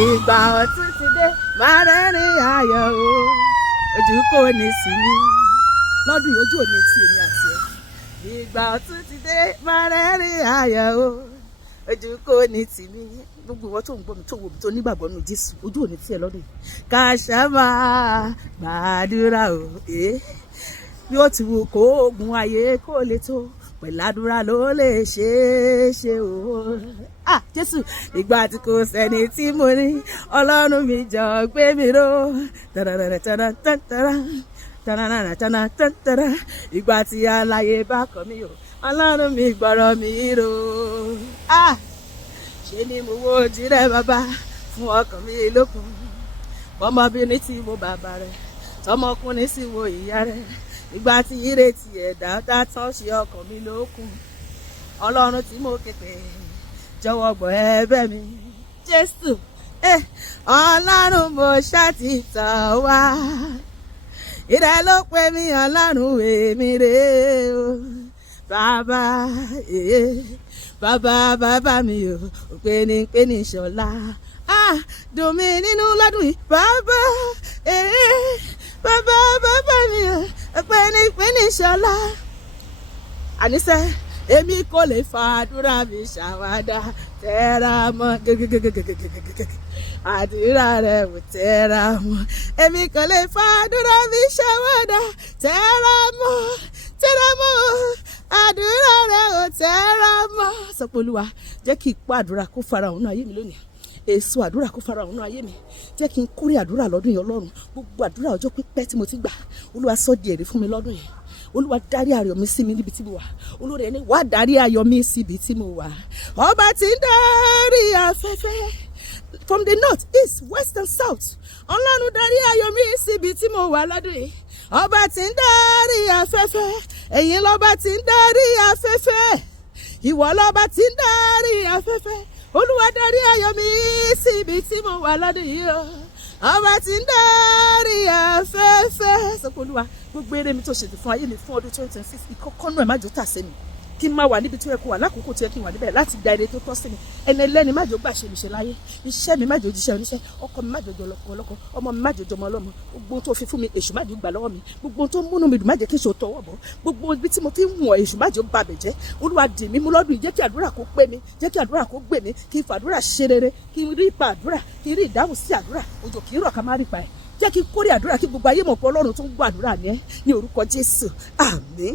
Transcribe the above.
ìgbà ọ̀tun ti dé máa rẹ́rìn ayọ̀ o ojú kò ní sí mi lọ́dún yìí ojú ò ní tì èmi àti ẹ. Ìgbà ọ̀tun ti dé máa rẹ́rìn ayọ̀ o ojú kò ní tì mí. Gbogbo ìwọ tó ń gbọ́ mi tó ń wo mi tó nígbàgbọ́ nínú Jésù ojú ò ní tì ẹ lọ́dún yìí. Ká ṣá máa gbàdúrà o bí ó ti wù kó ogun ayé kó lè tó pẹ̀ládúrà ló lè ṣe o. Jésù ìgbà tí kò sẹ́ni tí mo ní Ọlọ́run mi jọ gbé mi ró ìgbà tí aláyé bá kọ̀ mí o Ọlọ́run mi gbọ́rọ̀ mi ró. Ṣé ni mo wo ojú rẹ bàbá fún ọkàn mi lókun ọmọbìnrin tí wo bàbá rẹ tọmọkùnrin sì wo ìyá rẹ ìgbà tí ìrètí ẹ̀dá dá tán ṣe ọkàn mi lókun Ọlọ́run tí mo képe jọ̀wọ́ gbọ́ ẹ̀bẹ̀ mi Jésù Ọlọ́run mo ṣàtìtàn wá ìrẹ ló pè mí Ọlọ́run èmi rè o bàbá mi o pè ní ṣọlá dùn mí nínú lọ́dún yìí bàbá mi o pè ní ṣọlá àníṣe èmi kò lè fàdúrà mi ṣàwádà tẹ́ra mọ́ àdúrà rẹ̀ ò tẹ́ra mọ́ èmi kò lè fàdúrà mi ṣàwádà tẹ́ra mọ́ àdúrà rẹ̀ ò tẹ́ra mọ́. Sọ pé Olúwa jẹ́ kí ipò àdúrà kó farahàn nínú ayé mi lónìí èso àdúrà kó farahàn nínú ayé mi jẹ́ kí n kórè àdúrà lọ́dún yìí Ọlọ́run gbogbo àdúrà ọjọ́ pípẹ́ tí mo ti gbà Olúwa sọ di èrè fún mi lọ́dún yìí Olúwa dárí ayọ̀ mi sí mi níbi tí mo wà olórí ẹni wá dárí ayọ̀ mi síbi tí mo wà ọba tí ń dárí afẹ́fẹ́ from the north east west and south Ọlọ́run dárí ayọ̀ mi síbi tí mo wà lọ́dún yìí ọba tí ń dárí afẹ́fẹ́ ẹ̀yin lọ́ba tí ń dárí afẹ́fẹ́ ìwọ lọ́ba tí ń dárí afẹ́fẹ́ Olúwa dárí ayọ̀ mi síbi tí mo wà lọ́dún yìí o ọba tí ń dárí afẹ́fẹ́. Sọ pé Olúwa gbogbo eré mi tó ṣètò fún ayé mi fún ọdún 2026 ìkọ́kọ́nú ẹ̀ má jò tà sí mi kí n máa wà níbi tí ó yẹ kó wà lákòókò tí ó yẹ kí n wà níbẹ̀ láti gba èrè tó tọ́ sí mi ẹni ẹlẹ́ni má jò gbà ṣe mi ṣe láyé iṣẹ́ mi má jò jíṣẹ́ oníṣẹ́ ọkọ mi má jò jọ ọlọ́kọ ọmọ mi má jò jọmọ ọlọ́mọ gbogbo tó fi fún mi èṣù má jò gbà lọ́wọ́ mi gbogbo tó múnú mi dùn má jẹ́ kí n ṣe tọwọ́ bọ̀ gbogbo ibi tí mo ti ń wọ̀n èṣù má jò bà bẹ̀ jẹ́ Olúwa dì mí mú lọ́dún yìí jẹ́ kí àdúrà kó pé mi jẹ́ kí àdúrà kó gbè mí kí n fàdúrà ṣe rere kí n rí ipa àdúrà kí n rí ìdáhùn sí àdúrà òjò kì í rọ̀ ká má rí ipa ẹ̀ jẹ́ kí n kórè àdúrà kí gbogbo ayé mọ̀ pé Ọlọ́run tó ń gbọ́ àdúrà ní orúkọ Jésù àmín.